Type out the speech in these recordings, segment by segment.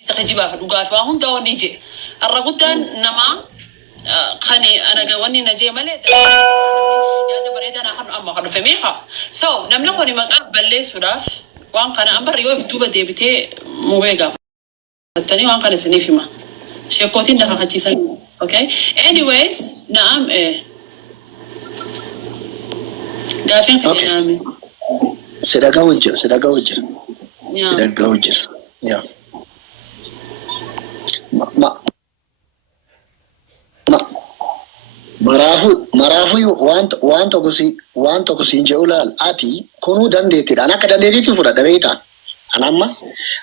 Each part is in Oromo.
سخجيبها في الوقاف وهم داون نيجي الرجودان نما خني أنا جواني نجي مليت يا ده بريد أنا خن أما خن فميها so نملك خني مقابل لي سراف وان كان أمبر يوف دوبا ديبتي موجا التاني وان كان سنيفي ما شيكوتين ده خاتيسان okay anyways نعم دافين كلامي صدقة وجر يا مرافو وانت كسين جولال آتي كونو دندتي أنا كدندتي تفرد دبيتا أنا ما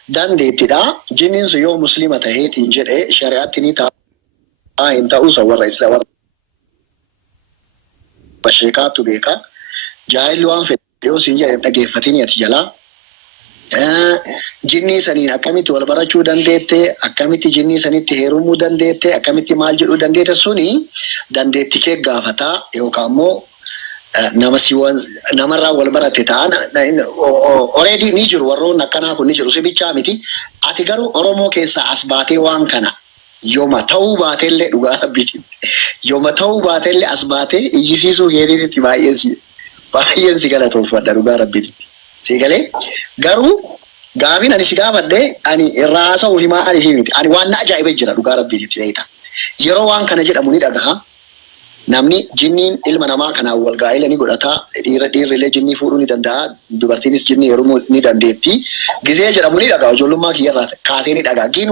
دندتي دا جنين سيو مسلمة هي تنجر شريعة تنيتا إنت أوسا ورا إسلام بشيكات تبيكا جاهل وان فيديو سينجر تجفتيني أتجلا jinni saniin akkamitti wal barachuu dandeette akkamitti jinni sanitti heerumuu dandeette akkamitti maal jedhuu dandeette suni dandeetti kee gaafata yookaan immoo namarraa wal barate ta'an already ni jiru warroon akkanaa kun ni jiru sibichaa miti ati garuu Oromoo keessaa as baatee waan kana yooma ta'uu baateellee dhugaa rabbiitiin yooma ta'uu baateellee as baatee iyyisiisuu heeriitti baay'een si galatoofadha dhugaa rabbiitiin. Sagalee garuu gaafin ani si gaafadhe ani irraasa ofimaa ani himiti ani waan ajaa'iba jira dhugaa rabbiitti ta'eeta yeroo waan kana jedhamu ni dhagaha namni jinniin ilma namaa kanaan wal gaa'ela ni godhata dhiirrillee jinnii fuudhuu ni danda'a dubartiinis jinnii heerumuu ni dandeetti gizee jedhamu ni dhagaha ijoollummaa kiyyarraa kaasee ni dhagaha giin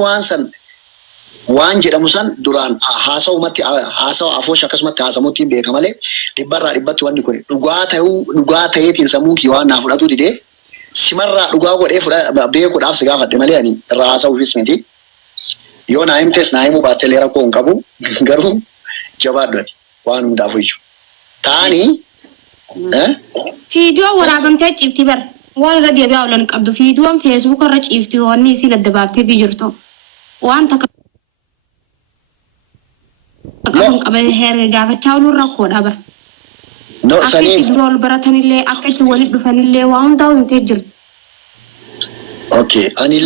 waan jedhamu san duraan haasawa afoosh akkasumatti haasamuutti hin beeka malee dhibbarraa dhibbatti wanni kun dhugaa ta'eetiin sammuu kiyyaa waan naa fudhatu didee simarraa dhugaa godhee beekuudhaaf si gaafadhe malee ani irraa haasa'uufis miti yoo naa himtes naa himuu baatteellee rakkoo hin qabu garuu jabaadhati waan hundaaf iyyuu ta'anii fiidiyoo waraabamtee ciifti bar waan irra deebi'aa oolan qabdu fiidiyoon feesbuuk irra ciifti wanni isiin adda baaftee jirtu waan takka Kamu kabar herga gaafachaa olu rakkoodha bar. Akka itti durool baratanillee akka itti walitti dhufanillee waan hundaa himtee jirtu. Okay, ani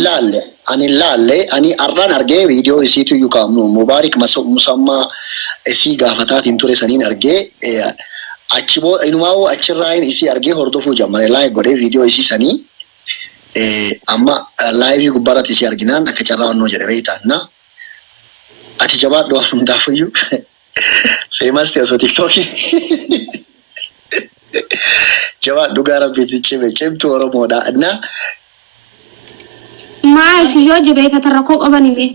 laalle ani arraan argee viidiyoo isiitu yookaan Mubaarik Musammaa isii gaafataatiin ture saniin argee inumaa achirraa isii argee hordofuu jammale laayif godhee viidiyoo isii sanii amma laayifii gubbaarratti isii arginaan akka carraa wannoo jedhe beektaanna. Ati jabaadhu waan hundaafuyyuu famous ta'e osoo tiktookii jabaadhu gaara biitti cimtu Oromoodha na maasi yoo jabeeffata rakkoo qabanii bee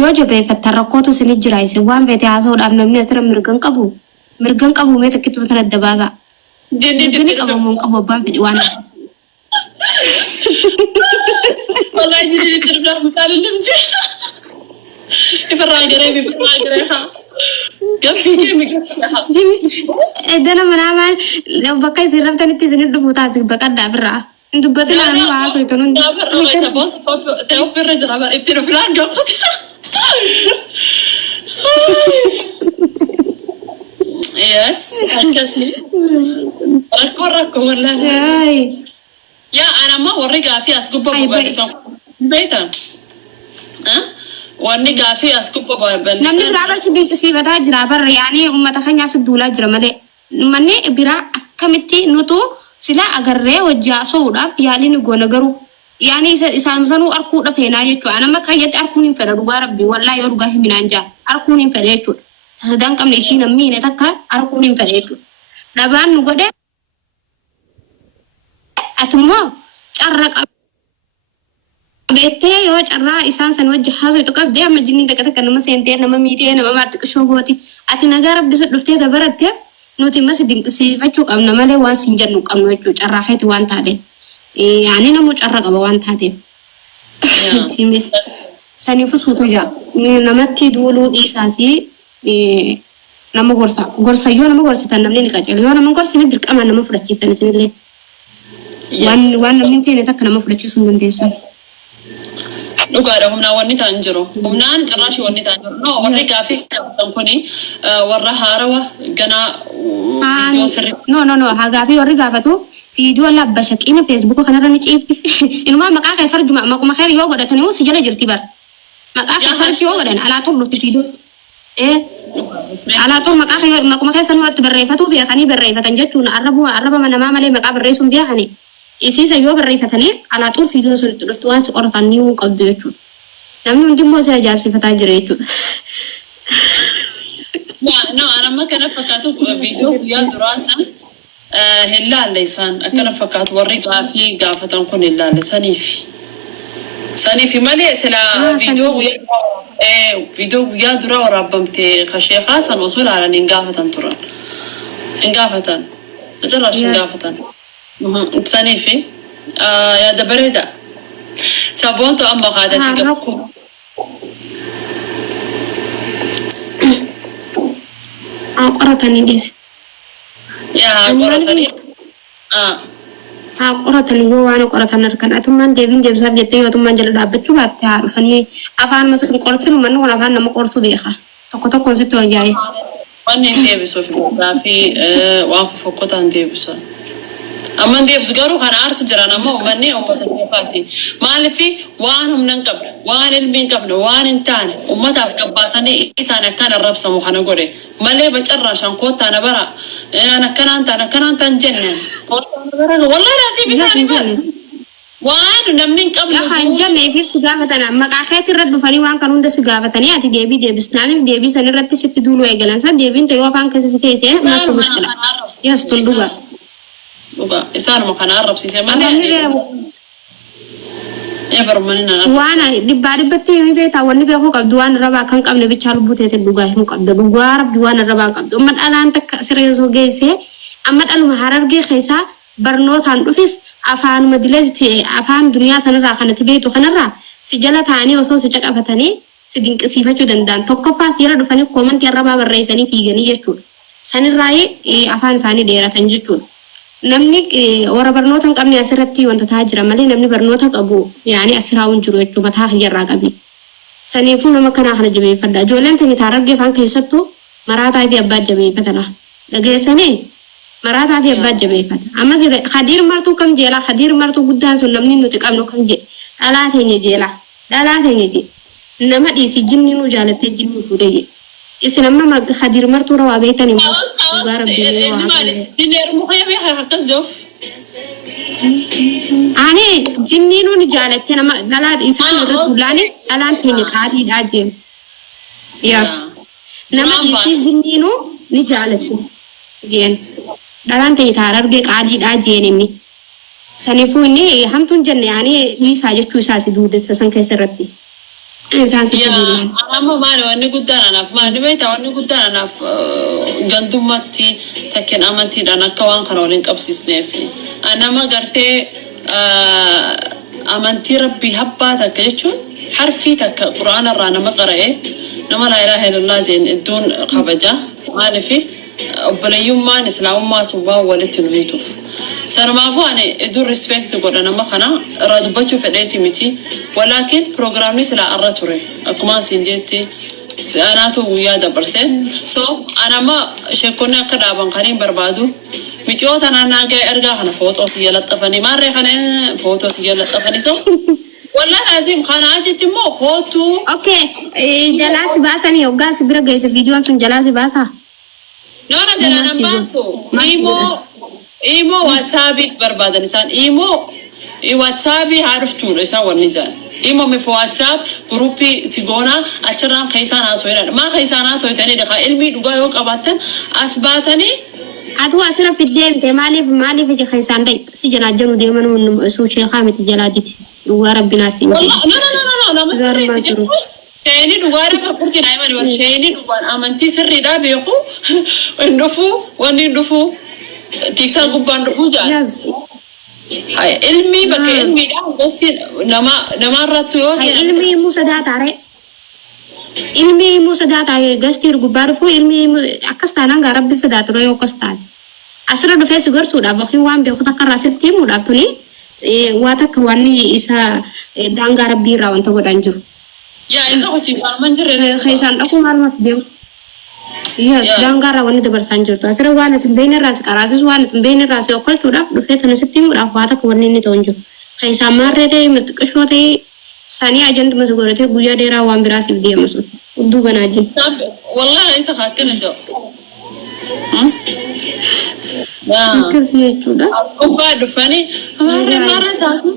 yoo jabeeffata rakkootu isin jira isin waan beete haasa'uudhaaf namni asirra mirgan qabu mee takkitti batan adda baasa mirgani qabamuun qabu abbaan fedhi waan asi والله جدي تربح مثال النمجي يفرع قريبي بفرع قريبها قفي جيمي دانا منامان لو بقى يصير رفتني تزني الدفوتات بقى دابرة دبتنا أنا وعاسو يكونون دابر الله يتبون تأوف الرجل عبر ابتنو فلان قفت يس هكذني ركو والله يا أنا ما وريك في أسكوب بابا بيتا وريك في أسكوب بابا نمني برابر سدين تسيبها جرابر يعني تخني سدولا جرمده مني برا كمتي نتو سلا أجره وجاسو راب يعني نقول نجرو يعني إذا مثلاً أركو رفينا يجوا أنا ما كيت أركونين فرد ربي والله يرجع من أنجا أركونين فرد sedang kami isi nami ne takka arkunin feretu laban nugode atmo carra bete yo carra isan san wajh haso to kabde am jinni daga takka nama sente nama mite nama martik shogoti ati nagar bisu dufte tabarate nuti mas ding si facu am nama le wan sinjan nu kam no carra khati wan tade yani namu carra qaba wan tade timi sani fusuto ja namatti dulu isasi nama gorsa yo nama gorsa tan namni ni kacel yo nama gorsa ni dirqama nama fudhachi tan sinille wan namni fene takka nama fudhachi sun desa dhugaadha humnaa wanni ta'an jiru humnaan cirraashii wanni ta'an jiru no warri gaafii gaafatan kuni warra haarawa ganaa viidiyoo sirri no haa gaafii warri gaafatu viidiyoo labba shaqiina feesbuukii kanarra ni ciifti inumaa maqaa keessar juma maquma keer yoo godhatanii si jala jirti bar maqaa keessar yoo godhan alaa tur dhufti viidiyoo alaa tur maquma keessar nutti barreeffatu beekanii barreeffatan jechuun arraba namaa malee maqaa barreessuun beekanii isiisa yoo barreeffatanii alaa tur viidiyoo sun itti dhuftu waan si qoratan ni qabdu jechuudha. Namni hundi immoo si ajaa'ibsifataa jira jechuudha. No, anamma kana fakkaatu viidiyoo guyyaa duraasa hin laalle isaan akkana fakkaatu warri gaafii gaafatan kun hin laalle saniif malee sila viidiyoo guyyaa duraa waraabamte kasheekaa san osoo laalan hin gaafatan turan hin gaafatan macarraash hin gaafatan saniif yaada bareeda saboonto amma qaadati gafu qoratanii dhiyeesse. Qoratanii. Qoratanii yoo waan qoratan argan atummaan deebisaaf jettee yoo atummaan jala dhaabbachuu baatte haa dhufanii afaan masu qorsiinu manni kun afaan nama qorsuu beeka. Tokkoon sitti wayyaa'e. Wanni hin deebisuuf fi waan fofokkotaan deebisa. Amma deebisu garuu kan aarsu jiran amma uummanni uummata keefaati. Maaliif waan humna hin qabne, waan ilmi hin qabne, waan hin taane uummataaf gabbaasanii isaan akkaan arrabsamu kana godhe. Malee bacarraashaan koottaa na bara akkanaan ta'an jenneen. Koottaa na bara wallahi naasii bisaanii bara. Waan namni hin qabne. Lafa hin jenne ifiif si gaafatan maqaa keetti irra dhufanii waan kan hunda si gaafatanii ati deebii deebisnaaniif deebii san irratti sitti duuluu eegalan san deebiin ta'e yoo afaan keessa si teessee makku muskila. Yes tun dhugaa. Isaanuma kana arrabsiisee malee waan dhibbatti himii beektaa wanni beekuu qabdu waan irra kan qabne bichaa lubbuu teete dhugaa himuu qabda dhugaa rabbi waan irra qabdu amma dhalaan takka sireessoo geessee amma dhaluma harargee keessaa barnootaan dhufis afaanuma dileetti afaan duniyaa sanarraa kanatti beektu kanarraa si jala ta'anii osoo si caqafatanii si dinqisiifachuu danda'an tokkoffaa si jala dhufanii koomantii arrabaa barreessanii fiiganii jechuudha sanirraa afaan isaanii dheeratan jechuudha. Namni warra barnoota hin qabne asirratti wantoota jira malee namni barnoota qabu yaani asiraawun jiru jechuudha mataa hirraa qabi. Saniifuu nama kanaa kana jabeeffadha. Ijoolleen tani taarargee afaan keessattuu maraataa fi abbaa jabeeffatadha. Dhageessanii maraataa fi abbaa jabeeffata. Amma hadiir martuu kam jeelaa hadiir martuu guddaan sun namni nuti qabnu kam jee dhalaa teenya jeelaa dhalaa teenya jee nama dhiisi jinni nu jaalattee jinni fuutee jee. Isin amma hadiir martuu rawaa beektan immoo dhugaa rabbii waa dineer mukhayyaa beekaa akkas joof. Ani jinni nu jaalattee nama dhalaa isaan irra duulaani dhalaan teenya qaadiidhaa jeenu. Yes. Nama dhiisi jinni nu ni jaalatte jeen. Dhalaan teenya taarargee qaadiidhaa jeen inni. Saniifuu inni hamtuun jenne yaani dhiisaa jechuu isaa si duudessa san keessa irratti. Amma maali wanni guddaan anaaf maali beektaa wanni guddaan anaaf gantummatti takkeen amantiidhaan akka waan kana waliin qabsiisneef nama gartee amantii rabbii habbaa takka jechuun harfii takka quraanarraa nama qara'ee nama laa ilaaha illallah jeen iddoon kabaja maaliif obboleeyyummaan islaamummaa sun waan walitti nu hiituuf. Sanumaafuu ani iddoo respect godha nama kana irraa dubbachuu fedheeti miti. Walaakin pirogiraamni silaa irra ture. Akkuma asiin jetti anaatu guyyaa dabarse. So anama sheekonni akka dhaaban kan hin barbaadu. Mitiyoota naannaa ga'e ergaa kana footoo xiyya laxxafanii maarree kana footoo xiyya laxxafanii so. Wallahi azim kana achitti immoo kootu. Okay, jalaasi baasanii hoggaa si bira geesse viidiyoon sun jalaasi baasaa. Noona jalaan baasu. Imo WhatsApp barbaadan isaan imo WhatsApp haaduftuudha isaan wanni jaan. Imo meeshaa WhatsApp gruupii sigoona achirraan keessaan haasawedha. Maa keessaan haasawetanii dhagaa ilmi dhugaa yoo qabaatan as baatanii. Aduu asirra fiddeemte maaliif ija keessaan dhayi si jalaa jiru deeman suu sheekaa miti jalaatiti dhugaa rabbinaa siin jedhe. Nama sirriitti jiru. Sheeni dhugaa rabba kurtiin aymani waan sheeni dhugaan amantii sirriidhaa beeku hin dhufu wanni hin dhufu. TikTok gubbaan dhufuu jaalladha. Ilmi bakka ilmiidhaan gosti namarrattu yoo ta'e. Ilmi immoo sodaataare. Ilmi immoo sodaataare gosti gubbaa dhufuu ilmi akkas taanaan gaa rabbi sodaatu yoo akkas taane. Asirra dhufee si gorsuudhaaf yookiin waan beeku takka irraa sitti himuudhaaf tuni waa takka wanni isa daangaa rabbii irraa wanta godhan jiru. Yaa isa hojii faalman jirre. Keessaan dhaquu maal maaf deemu? Yes, daangaa irraa wanni dabarsaan jirtu. Asirra waan ati hin beekne irraa si qaraasis waan ati hin beekne irraa si okkolchuudhaaf dhufee tana sitti himuudhaaf waa takka wanni inni ta'u hin jiru. Keessaan maarree ta'e mirxiqishoo ta'e sanii ajandi masa godhatee guyyaa dheeraa waan biraa siif deema sun. Hudduu banaa jin. Wallahi isa akkana jiru. Akkasii jechuudha. Kubbaa dhufanii maarree taatu.